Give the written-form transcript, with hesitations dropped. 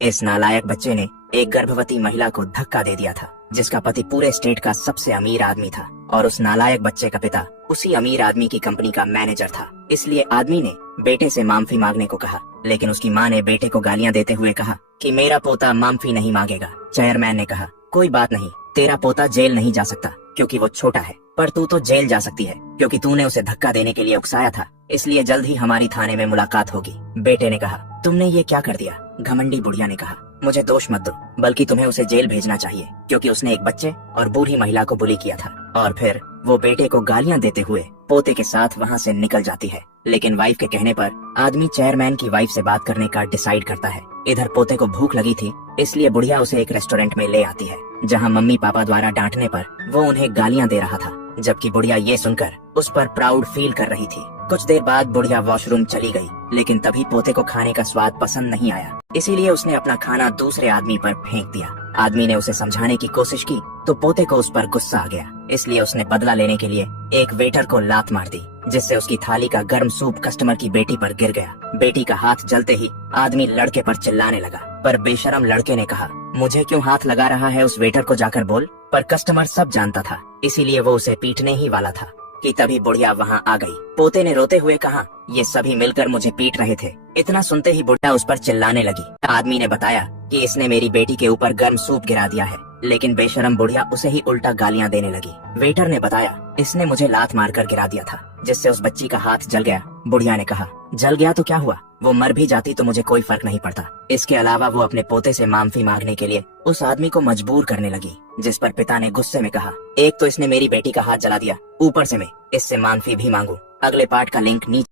इस नालायक बच्चे ने एक गर्भवती महिला को धक्का दे दिया था, जिसका पति पूरे स्टेट का सबसे अमीर आदमी था और उस नालायक बच्चे का पिता उसी अमीर आदमी की कंपनी का मैनेजर था। इसलिए आदमी ने बेटे से माफी मांगने को कहा, लेकिन उसकी माँ ने बेटे को गालियां देते हुए कहा कि मेरा पोता माफी नहीं मांगेगा। चेयरमैन ने कहा, कोई बात नहीं, तेरा पोता जेल नहीं जा सकता क्योंकि वो छोटा है, पर तू तो जेल जा सकती है क्योंकि तूने उसे धक्का देने के लिए उकसाया था। इसलिए जल्द ही हमारी थाने में मुलाकात होगी। बेटे ने कहा, तुमने ये क्या कर दिया? घमंडी बुढ़िया ने कहा, मुझे दोष मत दो, बल्कि तुम्हें उसे जेल भेजना चाहिए क्योंकि उसने एक बच्चे और बूढ़ी महिला को बुली किया था। और फिर वो बेटे को गालियां देते हुए पोते के साथ वहाँ से निकल जाती है। लेकिन वाइफ के कहने पर आदमी चेयरमैन की वाइफ से बात करने का डिसाइड करता है। इधर पोते को भूख लगी थी, इसलिए बुढ़िया उसे एक रेस्टोरेंट में ले आती है, जहाँ मम्मी पापा द्वारा डांटने पर वो उन्हें गालियां दे रहा था, जबकि बुढ़िया ये सुनकर उस पर प्राउड फील कर रही थी। कुछ देर बाद बुढ़िया वॉशरूम चली गई, लेकिन तभी पोते को खाने का स्वाद पसंद नहीं आया, इसीलिए उसने अपना खाना दूसरे आदमी पर फेंक दिया। आदमी ने उसे समझाने की कोशिश की तो पोते को उस पर गुस्सा आ गया, इसलिए उसने बदला लेने के लिए एक वेटर को लात मार दी, जिससे उसकी थाली का गर्म सूप कस्टमर की बेटी पर गिर गया। बेटी का हाथ जलते ही आदमी लड़के पर चिल्लाने लगा, पर बेशरम लड़के ने कहा, मुझे क्यों हाथ लगा रहा है, उस वेटर को जाकर बोल। पर कस्टमर सब जानता था, इसीलिए वो उसे पीटने ही वाला था कि तभी बुढ़िया वहाँ आ गई। पोते ने रोते हुए कहा, ये सभी मिलकर मुझे पीट रहे थे। इतना सुनते ही बुढ़िया उस पर चिल्लाने लगी। आदमी ने बताया कि इसने मेरी बेटी के ऊपर गर्म सूप गिरा दिया है, लेकिन बेशरम बुढ़िया उसे ही उल्टा गालियां देने लगी। वेटर ने बताया, इसने मुझे लात मारकर गिरा दिया था, जिससे उस बच्ची का हाथ जल गया। बुढ़िया ने कहा, जल गया तो क्या हुआ, वो मर भी जाती तो मुझे कोई फर्क नहीं पड़ता। इसके अलावा वो अपने पोते से माफी मांगने के लिए उस आदमी को मजबूर करने लगी, जिस पर पिता ने गुस्से में कहा, एक तो इसने मेरी बेटी का हाथ जला दिया, ऊपर से मैं इससे माफी भी मांगू। अगले पार्ट का लिंक नीचे